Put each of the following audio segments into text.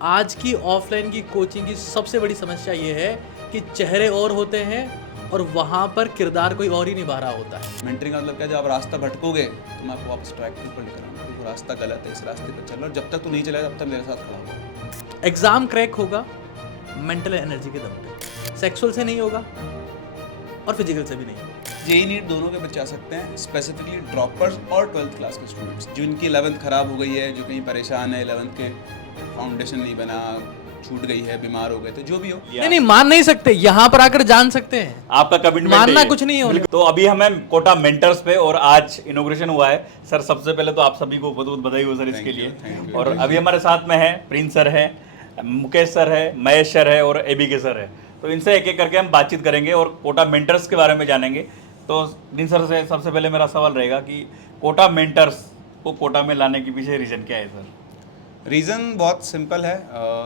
आज की ऑफलाइन की कोचिंग की सबसे बड़ी समस्या ये है कि चेहरे और होते हैं और वहाँ पर किरदार कोई और ही निभा रहा होता है। मेंटरिंग का मतलब क्या है, जब आप रास्ता भटकोगे तो मैं आपको वापस ट्रैक पर लेकर आऊँगा, वो रास्ता गलत है, इस रास्ते पर चलो, और जब तक तू नहीं चलेगा तब तक मेरे साथ खड़ा होगा। एग्जाम क्रैक होगा मेंटल एनर्जी के दम पे, सेक्सुअल से नहीं होगा और फिजिकल से भी नहीं होगा। जेई नीट दोनों के बच्चे आ सकते हैं, स्पेसिफिकली ड्रॉपर्स और 12th क्लास के स्टूडेंट्स जिनकी 11th ख़राब हो गई है, जो कहीं परेशान है, 11th के फाउंडेशन नहीं बना, छूट गई है, बीमार हो गए, तो जो भी हो। नहीं मान नहीं सकते, यहाँ पर आकर जान सकते हैं। आपका कमिटमेंट मानना कुछ नहीं हो। तो अभी हमें कोटा मेंटर्स पे और आज इनॉग्रेशन हुआ है सर। सबसे पहले तो आप सभी को बहुत बहुत बधाई हो सर इसके लिए। thank you. और अभी हमारे साथ में है प्रिंस सर है, मुकेश सर है, महेश सर है और एबी के सर है। तो इनसे एक एक करके हम बातचीत करेंगे और कोटा मेंटर्स के बारे में जानेंगे। तो प्रिंस सर से सबसे पहले मेरा सवाल रहेगा कि कोटा मेंटर्स को कोटा में लाने के पीछे रीजन क्या है सर? रीज़न बहुत सिंपल है।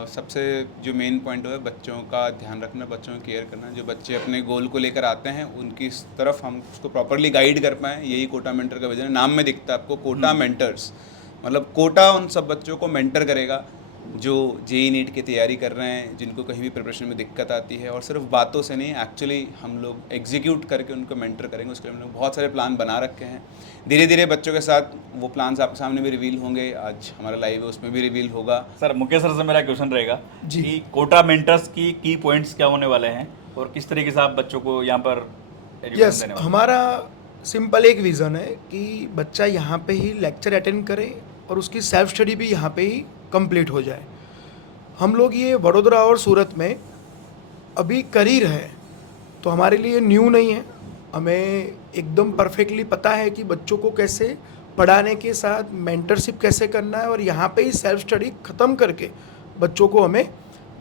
सबसे जो मेन पॉइंट है, बच्चों का ध्यान रखना, बच्चों की केयर करना। जो बच्चे अपने गोल को लेकर आते हैं उनकी तरफ हम उसको प्रॉपरली गाइड कर पाएँ, यही कोटा मेंटर का विजन है। नाम में दिखता है आपको कोटा मेंटर्स, मतलब कोटा उन सब बच्चों को मेंटर करेगा जो जेई नीट की तैयारी कर रहे हैं, जिनको कहीं भी प्रिपरेशन में दिक्कत आती है। और सिर्फ बातों से नहीं, एक्चुअली हम लोग एग्जीक्यूट करके उनको मेंटर करेंगे। उसके लिए हम लोग बहुत सारे प्लान बना रखे हैं। धीरे धीरे बच्चों के साथ वो प्लान्स आपके सामने भी रिवील होंगे। आज हमारा लाइव है, उसमें भी रिवील होगा। सर मुकेश सर से मेरा क्वेश्चन रहेगा कि कोटा मेंटर्स की की पॉइंट्स क्या होने वाले हैं और किस तरीके से आप बच्चों को यहाँ पर एजुकेशन देने वाले हैं? हमारा सिंपल एक विज़न है कि बच्चा यहाँ पे ही लेक्चर अटेंड करे और उसकी सेल्फ स्टडी भी यहाँ पे ही कंप्लीट हो जाए। हम लोग ये वडोदरा और सूरत में अभी कर ही रहे हैं, तो हमारे लिए न्यू नहीं है। हमें एकदम परफेक्टली पता है कि बच्चों को कैसे पढ़ाने के साथ मेंटरशिप कैसे करना है और यहाँ पे ही सेल्फ स्टडी ख़त्म करके बच्चों को हमें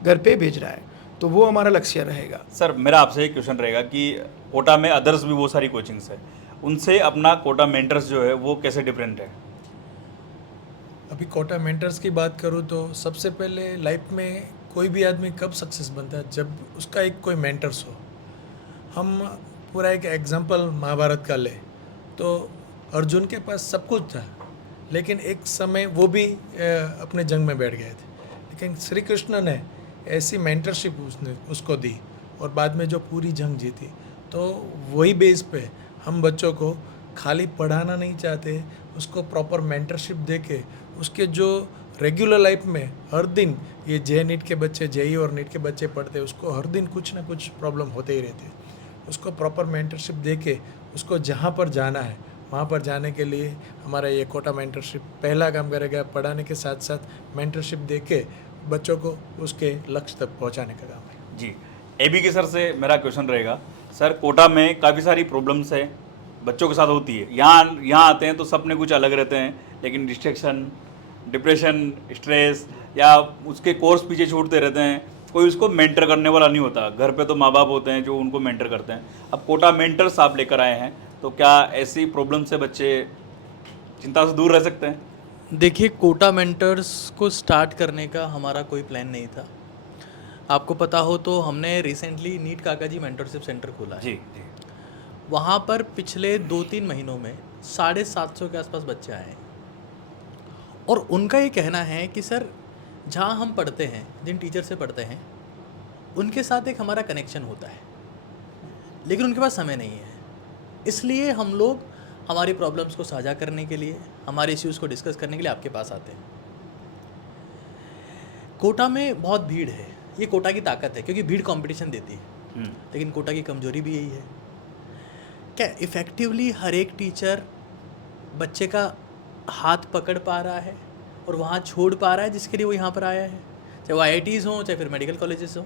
घर पे भेजना है, तो वो हमारा लक्ष्य रहेगा। सर मेरा आपसे एक क्वेश्चन रहेगा कि कोटा में अदर्स भी बहुत सारी कोचिंग्स है, उनसे अपना कोटा मेंटर्स जो है वो कैसे डिफरेंट है? अभी कोटा मेंटर्स की बात करूँ तो सबसे पहले लाइफ में कोई भी आदमी कब सक्सेस बनता है, जब उसका एक कोई मेंटर्स हो। हम पूरा एक एग्जांपल महाभारत का ले तो अर्जुन के पास सब कुछ था, लेकिन एक समय वो भी अपने जंग में बैठ गए थे। लेकिन श्री कृष्ण ने ऐसी मेंटरशिप उसको दी और बाद में जो पूरी जंग जीती। तो वही बेस पे हम बच्चों को खाली पढ़ाना नहीं चाहते, उसको प्रॉपर मेंटरशिप दे के उसके जो रेगुलर लाइफ में हर दिन ये जे नीट के बच्चे, जेई और नीट के बच्चे पढ़ते, उसको हर दिन कुछ ना कुछ प्रॉब्लम होते ही रहते। उसको प्रॉपर मेंटरशिप दे के उसको जहाँ पर जाना है वहाँ पर जाने के लिए हमारा ये कोटा मेंटरशिप पहला काम करेगा। पढ़ाने के साथ साथ मेंटरशिप दे के बच्चों को उसके लक्ष्य तक पहुँचाने का काम है। जी, एबी के सर से मेरा क्वेश्चन रहेगा। सर कोटा में काफ़ी सारी प्रॉब्लम्स है बच्चों के साथ होती है। यहाँ आते हैं तो सपने कुछ अलग रहते हैं, लेकिन डिस्ट्रैक्शन, डिप्रेशन, स्ट्रेस या उसके कोर्स पीछे छूटते रहते हैं। कोई उसको मेंटर करने वाला नहीं होता। घर पे तो माँ बाप होते हैं जो उनको मेंटर करते हैं। अब कोटा मेंटर्स आप लेकर आए हैं, तो क्या ऐसी प्रॉब्लम से बच्चे चिंता से दूर रह सकते हैं? देखिए, कोटा मेंटर्स को स्टार्ट करने का हमारा कोई प्लान नहीं था। आपको पता हो तो हमने रिसेंटली नीट काका जी मेंटरशिप सेंटर खोला है। जी। वहाँ पर पिछले 2-3 महीनों में 750 के आसपास बच्चे आए हैं और उनका ये कहना है कि सर, जहाँ हम पढ़ते हैं, जिन टीचर से पढ़ते हैं, उनके साथ एक हमारा कनेक्शन होता है, लेकिन उनके पास समय नहीं है। इसलिए हम लोग हमारी प्रॉब्लम्स को साझा करने के लिए, हमारे इश्यूज़ को डिस्कस करने के लिए आपके पास आते हैं। कोटा में बहुत भीड़ है, ये कोटा की ताकत है, क्योंकि भीड़ कंपटीशन देती है। लेकिन कोटा की कमजोरी भी यही है, क्या इफ़ेक्टिवली हर एक टीचर बच्चे का हाथ पकड़ पा रहा है और वहाँ छोड़ पा रहा है जिसके लिए वो यहाँ पर आया है, चाहे वो IITs हों, चाहे फिर मेडिकल कॉलेजेस हों।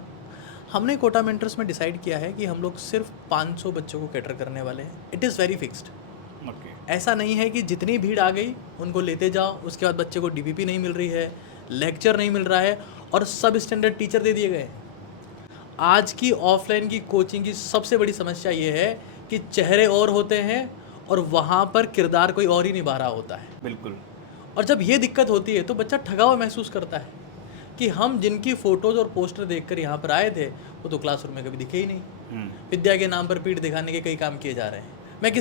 हमने कोटा मेंटर्स में डिसाइड किया है कि हम लोग सिर्फ 500 बच्चों को कैटर करने वाले हैं। It is very fixed. ऐसा नहीं है कि जितनी भीड़ आ गई उनको लेते जाओ, उसके बाद बच्चे को DPP नहीं मिल रही है, लेक्चर नहीं मिल रहा है और सब स्टैंडर्ड टीचर दे दिए गए। आज की ऑफलाइन की कोचिंग की सबसे बड़ी समस्या ये है कि चेहरे और होते हैं और वहाँ पर किरदार कोई और ही निभा रहा होता है। बिल्कुल। और जब ये दिक्कत होती है तो बच्चा ठगा हुआ महसूस करता है कि हम जिनकी फ़ोटोज़ और पोस्टर देखकर यहाँ पर आए थे वो तो क्लासरूम में कभी दिखे ही नहीं। विद्या के नाम पर पीठ दिखाने के कई काम किए जा रहे हैं। मैं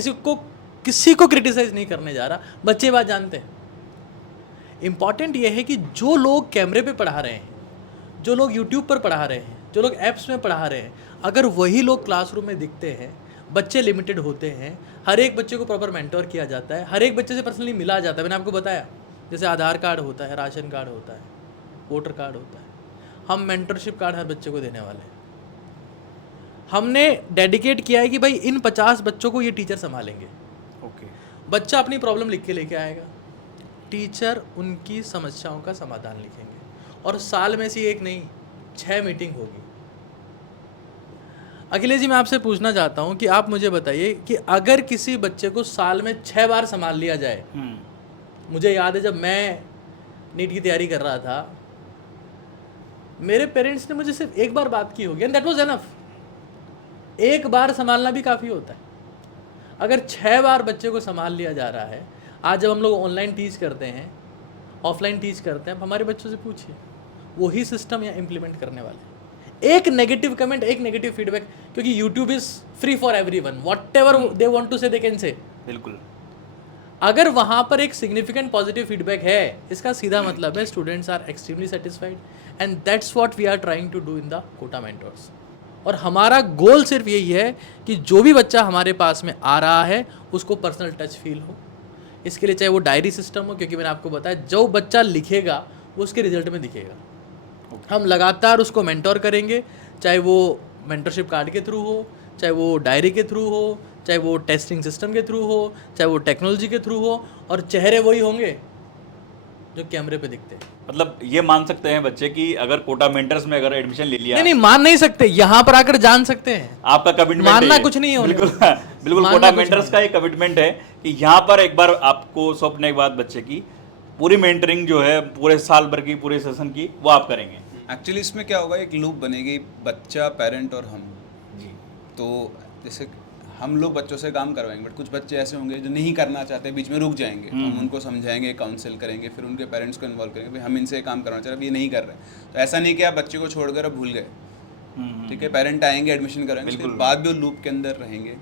किसी को क्रिटिसाइज़ नहीं करने जा रहा, बच्चे बात जानते हैं। इम्पॉर्टेंट ये है कि जो लोग कैमरे पे पढ़ा रहे हैं जो लोग यूट्यूब पर पढ़ा रहे हैं, जो लोग ऐप्स में पढ़ा रहे हैं, अगर वही लोग क्लासरूम में दिखते हैं, बच्चे लिमिटेड होते हैं, हर एक बच्चे को प्रॉपर मेंटोर किया जाता है, हर एक बच्चे से पर्सनली मिला जाता है। मैंने आपको बताया जैसे आधार कार्ड होता है, राशन कार्ड होता है, वोटर कार्ड होता है, हम मेंटरशिप कार्ड हर बच्चे को देने वाले हैं। हमने डेडिकेट किया है कि भाई इन 50 बच्चों को ये टीचर संभालेंगे। ओके। बच्चा अपनी प्रॉब्लम लिख के लेके आएगा, टीचर उनकी समस्याओं का समाधान लिखेंगे, और साल में से एक नहीं 6 मीटिंग होगी। अखिलेश जी, मैं आपसे पूछना चाहता हूँ कि आप मुझे बताइए कि अगर किसी बच्चे को साल में 6 बार संभाल लिया जाए, मुझे याद है जब मैं नीट की तैयारी कर रहा था, मेरे पेरेंट्स ने मुझे सिर्फ एक बार बात की होगी, एंड दैट वाज एनफ। एक बार संभालना भी काफ़ी होता है। अगर 6 बार बच्चे को संभाल लिया जा रहा है, आज जब हम लोग ऑनलाइन टीच करते हैं, ऑफलाइन टीच करते हैं, आप हमारे बच्चों से पूछिए, वही सिस्टम यहाँ इम्प्लीमेंट करने वाले हैं। एक नेगेटिव कमेंट, एक नेगेटिव फीडबैक, क्योंकि YouTube is free for everyone, whatever they want to say they can say. बिल्कुल। अगर वहाँ पर एक सिग्निफिकेंट पॉजिटिव फीडबैक है, इसका सीधा मतलब है students are extremely satisfied, and that's what we are trying to do in the Kota mentors. और हमारा गोल सिर्फ यही है कि जो भी बच्चा हमारे पास में आ रहा है उसको पर्सनल टच फील हो। इसके लिए चाहे वो डायरी सिस्टम हो, क्योंकि मैंने आपको बताया जो बच्चा लिखेगा वो उसके रिजल्ट में दिखेगा। हम लगातार उसको मेंटोर करेंगे, चाहे वो मेंटरशिप कार्ड के थ्रू हो, चाहे वो डायरी के थ्रू हो, चाहे वो टेस्टिंग सिस्टम के थ्रू हो, चाहे वो टेक्नोलॉजी के थ्रू हो, और चेहरे वही होंगे जो कैमरे पे दिखते हैं। मतलब ये मान सकते हैं बच्चे कि अगर कोटा मेंटर्स में अगर एडमिशन ले लिया, नहीं, मान नहीं सकते, यहाँ पर आकर जान सकते हैं। आपका कमिटमेंट मानना कुछ नहीं है, बिल्कुल बिल्कुल। कोटा मेंटर्स का एक कमिटमेंट है कि यहाँ पर एक बार आपको सौंपने के बाद बच्चे की पूरी मेंटरिंग जो है पूरे साल भर की, पूरे सेशन की, वो आप करेंगे। एक्चुअली इसमें क्या होगा, एक लूप बनेगी, बच्चा, पेरेंट और हम। जी। तो जैसे हम लोग बच्चों से काम करवाएंगे, बट कुछ बच्चे ऐसे होंगे जो नहीं करना चाहते, बीच में रुक जाएंगे। हम उनको समझाएंगे, काउंसिल करेंगे, फिर उनके पेरेंट्स को इन्वॉल्व करेंगे, भाई हम इनसे काम करवाना चाह रहे हैं, ये नहीं कर रहे। तो ऐसा नहीं कि आप बच्चे को छोड़कर अब भूल गए, ठीक है, पेरेंट आएंगे, एडमिशन कराएंगे, उसके बाद भी वो लूप के अंदर रहेंगे।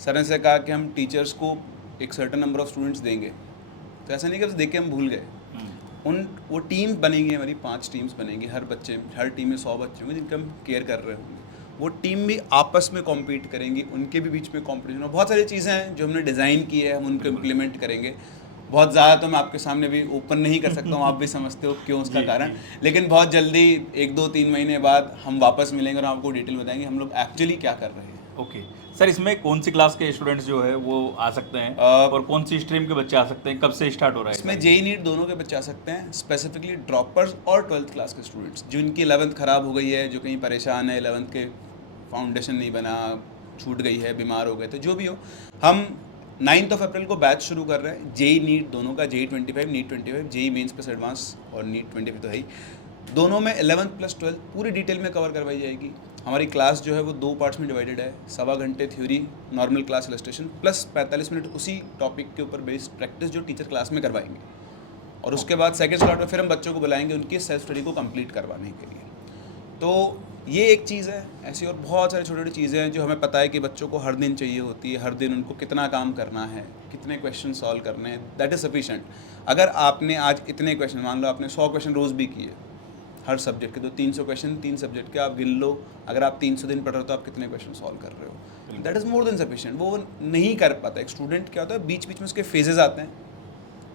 सर ने से कहा कि हम टीचर्स को एक सर्टेन नंबर ऑफ स्टूडेंट्स देंगे, तो ऐसा नहीं कि बस देख के हम भूल गए। वो टीम बनेंगी, हमारी 5 टीम्स बनेंगी, हर टीम में 100 बच्चे होंगे जिनका हम केयर कर रहे होंगे। वो टीम भी आपस में कॉम्पीट करेंगी, उनके भी बीच में कॉम्पिटिशन हो। बहुत सारी चीज़ें हैं जो हमने डिज़ाइन की है, हम उनको इम्प्लीमेंट करेंगे। बहुत ज़्यादा तो मैं आपके सामने भी ओपन नहीं कर सकता हूँ, आप भी समझते हो क्यों उसका कारण, लेकिन बहुत जल्दी 1-2-3 महीने बाद हम वापस मिलेंगे और आपको डिटेल बताएंगे हम लोग एक्चुअली क्या कर रहे हैं। ओके सर, इसमें कौन सी क्लास के स्टूडेंट्स जो है वो आ सकते हैं और कौन सी स्ट्रीम के बच्चे आ सकते हैं, कब से स्टार्ट हो रहा है? इसमें जेई नीट दोनों के बच्चे आ सकते हैं, स्पेसिफिकली ड्रॉपर्स और 12th क्लास के स्टूडेंट्स जिनकी 11th ख़राब हो गई है, जो कहीं परेशान है, 11th के फाउंडेशन नहीं बना, छूट गई है, बीमार हो गए, तो जो भी हो, हम 9 अप्रैल को बैच शुरू कर रहे हैं जेई नीट दोनों का, JEE 25, NEET 25, JEE mains plus advance और नीट 25 तो है ही। दोनों में 11th प्लस 12th पूरी डिटेल में कवर करवाई जाएगी। हमारी क्लास जो है वो 2 पार्ट्स में डिवाइडेड है, 1.25 घंटे theory, normal class illustration, plus 45 minute उसी टॉपिक के ऊपर बेस्ड प्रैक्टिस जो टीचर क्लास में करवाएंगे। और उसके बाद सेकेंड स्लॉट में फिर हम बच्चों को बुलाएंगे उनकी सेल्फ स्टडी को कंप्लीट करवाने के लिए। तो ये एक चीज़ है, ऐसी और बहुत सारी छोटी छोटी चीज़ें हैं जो हमें पता है कि बच्चों को हर दिन चाहिए होती है, हर दिन उनको कितना काम करना है, कितने क्वेश्चन सॉल्व करने हैं, दैट इज़ सफिशेंट। अगर आपने आज इतने क्वेश्चन, मान लो आपने 100 क्वेश्चन रोज़ भी किए हर सब्जेक्ट के, तो 300 क्वेश्चन 3 सब्जेक्ट के, आप गिन लो, अगर आप 300 दिन पढ़ रहे हो तो आप कितने क्वेश्चन सॉल्व कर रहे हो, that is more than sufficient. वो नहीं कर पाता एक स्टूडेंट, क्या होता है बीच बीच में उसके फेजेस आते हैं,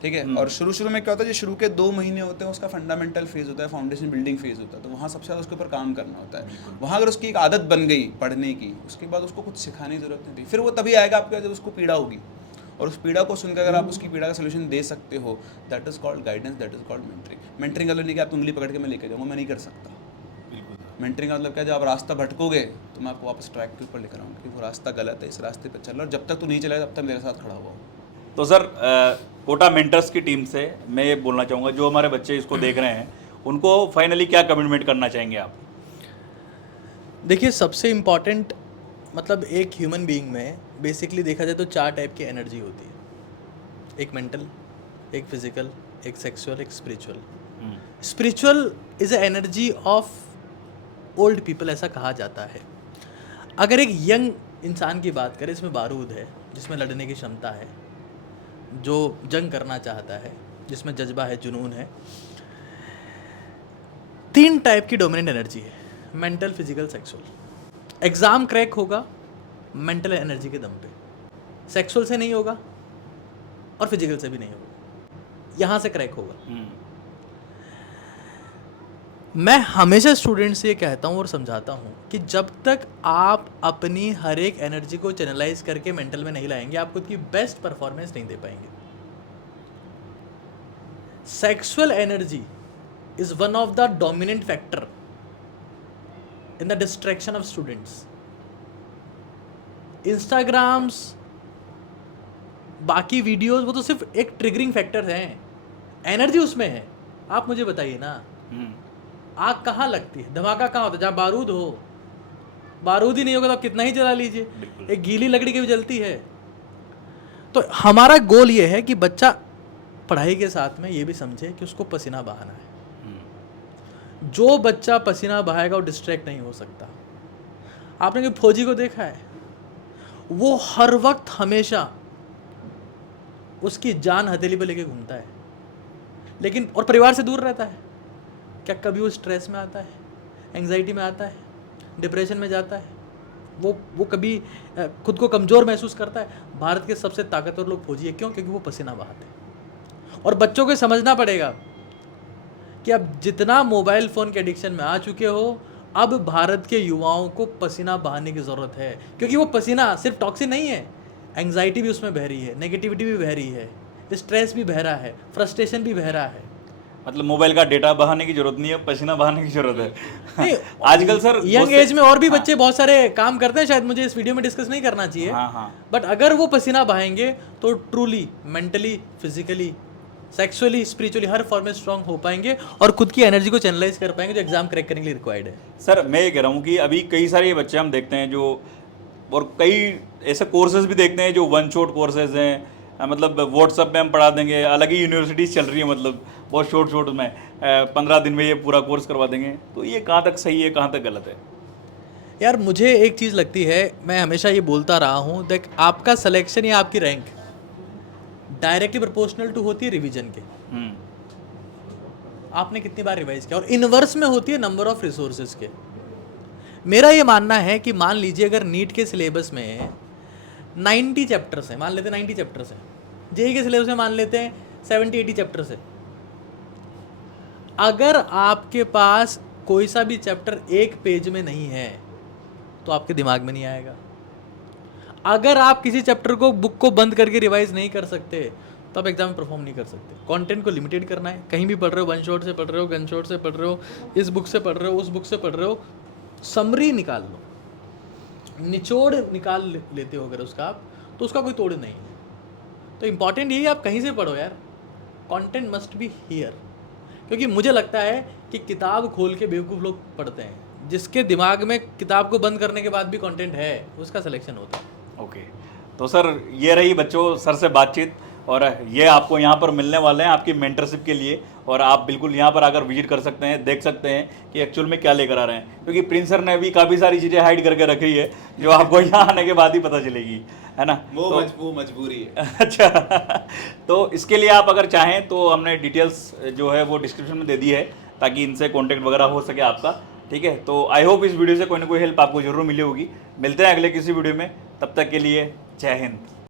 ठीक है, और शुरू में क्या होता है, जो शुरू के 2 महीने होते हैं उसका फंडामेंटल फेज़ होता है, फाउंडेशन बिल्डिंग फेज़ होता है, तो वहाँ सबसे ज़्यादा उसके ऊपर काम करना होता है। वहाँ अगर उसकी एक आदत बन गई पढ़ने की, उसके बाद उसको कुछ सिखाने की ज़रूरत नहीं थी, फिर वो तभी आएगा आपके पास जब उसको पीड़ा होगी, और उस पीड़ा को सुनकर अगर आप उसकी पीड़ा का सोल्यूशन दे सकते हो, that is called guidance, that is called mentoring. Mentoring का मतलब नहीं कि आप उंगली पकड़ के मैं लेकर जाऊँगा, मैं नहीं कर सकता। मेंटरिंग का मतलब क्या, जब आप रास्ता भटकोगे तो मैं आपको वापस ट्रैक के ऊपर लेकर आऊँगा कि वो रास्ता गलत है, इस रास्ते पर चल रहा, और जब तक तू नहीं चलाएगा तब तक मेरे साथ खड़ा हुआ। तो सर कोटा मेंटर्स की टीम से मैं ये बोलना चाहूँगा, जो हमारे बच्चे इसको देख रहे हैं उनको फाइनली क्या कमिटमेंट करना चाहेंगे आप? देखिए, सबसे इम्पॉर्टेंट मतलब एक ह्यूमन बीइंग में बेसिकली देखा जाए तो 4 टाइप की एनर्जी होती है, एक मेंटल, एक फिजिकल, एक सेक्सुअल, एक spiritual. Spiritual is a energy of old people, ऐसा कहा जाता है। अगर एक यंग इंसान की बात करें, इसमें बारूद है, जिसमें लड़ने की क्षमता है, जो जंग करना चाहता है, जिसमें जज्बा है, जुनून है। 3 टाइप की डोमिनेंट एनर्जी है, mental, physical, sexual. Exam crack होगा मेंटल एनर्जी के दम पे, सेक्सुअल से नहीं होगा और फिजिकल से भी नहीं होगा, यहाँ से क्रैक होगा। मैं हमेशा स्टूडेंट से ये कहता हूँ और समझाता हूँ कि जब तक आप अपनी हर एक एनर्जी को चैनलाइज करके मेंटल में नहीं लाएंगे, आप खुद की बेस्ट परफॉर्मेंस नहीं दे पाएंगे। Sexual energy is one of the dominant factor in the distraction of students. Instagrams, बाकी वीडियोस, वो तो सिर्फ एक ट्रिगरिंग फैक्टर हैं, एनर्जी उसमें है। आप मुझे बताइए ना, आग कहाँ लगती है, धमाका कहाँ होता है? जहाँ बारूद हो। बारूद ही नहीं होगा तो आप कितना ही जला लीजिए, एक गीली लकड़ी की भी जलती है। तो हमारा गोल ये है कि बच्चा पढ़ाई के साथ में ये भी समझे कि उसको पसीना बहाना है। जो बच्चा पसीना बहाएगा वो डिस्ट्रैक्ट नहीं हो सकता। आपने कोई फौजी को देखा है? वो हर वक्त हमेशा उसकी जान हथेली पे लेके घूमता है, लेकिन और परिवार से दूर रहता है। क्या कभी वो स्ट्रेस में आता है, एंग्जाइटी में आता है, डिप्रेशन में जाता है? वो कभी खुद को कमज़ोर महसूस करता है? भारत के सबसे ताकतवर लोग फौजी है। क्यों? क्योंकि वो पसीना बहाते हैं। और बच्चों को समझना पड़ेगा कि अब जितना मोबाइल फ़ोन के एडिक्शन में आ चुके हो, अब भारत के युवाओं को पसीना बहाने की ज़रूरत है। क्योंकि वो पसीना सिर्फ टॉक्सिन नहीं है, एंग्जाइटी भी उसमें बह रही है, नेगेटिविटी भी बह रही है, स्ट्रेस भी बह रहा है, फ्रस्ट्रेशन भी बह रहा है। मतलब मोबाइल का डेटा बहाने की जरूरत नहीं है, पसीना बहाने की जरूरत है। नहीं, आजकल सर यंग एज में और भी बच्चे बहुत सारे काम करते हैं, शायद मुझे इस वीडियो में डिस्कस नहीं करना चाहिए, बट अगर वो पसीना बहाएंगे तो truly mentally, physically, sexually, spiritually हर फॉर्म में स्ट्रांग हो पाएंगे और खुद की एनर्जी को चैनलाइज कर पाएंगे, जो एग्जाम क्रैक करने के लिए रिक्वायर्ड है। सर मैं ये कह रहा हूँ कि अभी कई सारे बच्चे हम देखते हैं जो, और कई ऐसे कोर्सेज भी देखते हैं जो वन शॉट कोर्सेज हैं, मतलब व्हाट्सएप पे हम पढ़ा देंगे, अलग ही यूनिवर्सिटीज़ चल रही है, मतलब बहुत शॉर्ट में 15 दिन में ये पूरा कोर्स करवा देंगे। तो ये कहाँ तक सही है, कहाँ तक गलत है? यार मुझे एक चीज़ लगती है, मैं हमेशा ये बोलता रहा हूँ, देख आपका सिलेक्शन या आपकी रैंक डायरेक्टली प्रोपोर्शनल टू होती है रिवीजन के। आपने कितनी बार रिवाइज किया, और इनवर्स में होती है नंबर ऑफ रिसोर्सेज के। मेरा ये मानना है कि मान लीजिए अगर नीट के सिलेबस में 90 चैप्टर्स हैं, मान लेते हैं 90 चैप्टर्स हैं, जेईई के सिलेबस में मान लेते हैं 70-80 चैप्टर्स हैं। अगर आपके पास कोई सा भी चैप्टर एक पेज में नहीं है तो आपके दिमाग में नहीं आएगा। अगर आप किसी चैप्टर को, बुक को बंद करके रिवाइज नहीं कर सकते तो आप एग्जाम में परफॉर्म नहीं कर सकते। कंटेंट को लिमिटेड करना है, कहीं भी पढ़ रहे हो, वन शॉट से पढ़ रहे हो, गन शॉट से पढ़ रहे हो, इस बुक से पढ़ रहे हो, उस बुक से पढ़ रहे हो, समरी निकाल लो, निचोड़ निकाल लेते हो अगर उसका आप, तो उसका कोई तोड़ नहीं है। तो इम्पॉर्टेंट यही, आप कहीं से पढ़ो यार, कंटेंट मस्ट बी हियर। क्योंकि मुझे लगता है कि किताब खोल के बेवकूफ़ लोग पढ़ते हैं, जिसके दिमाग में किताब को बंद करने के बाद भी कंटेंट है, उसका सिलेक्शन होता है। ओके, तो सर ये रही बच्चों सर से बातचीत, और ये आपको यहाँ पर मिलने वाले हैं आपकी मेंटरशिप के लिए, और आप बिल्कुल यहाँ पर आकर विजिट कर सकते हैं, देख सकते हैं कि एक्चुअल में क्या लेकर आ रहे हैं। क्योंकि प्रिंस सर ने भी काफ़ी सारी चीज़ें हाइड करके रखी है जो आपको यहाँ आने के बाद ही पता चलेगी, है ना? वो मजबूरी है। अच्छा, तो इसके लिए आप अगर चाहें तो हमने डिटेल्स जो है वो डिस्क्रिप्शन में दे दी है, ताकि इनसे कॉन्टेक्ट वगैरह हो सके आपका। ठीक है, तो आई होप इस वीडियो से कोई ना कोई हेल्प आपको जरूर मिली होगी। मिलते हैं अगले किसी वीडियो में, तब तक के लिए जय हिंद।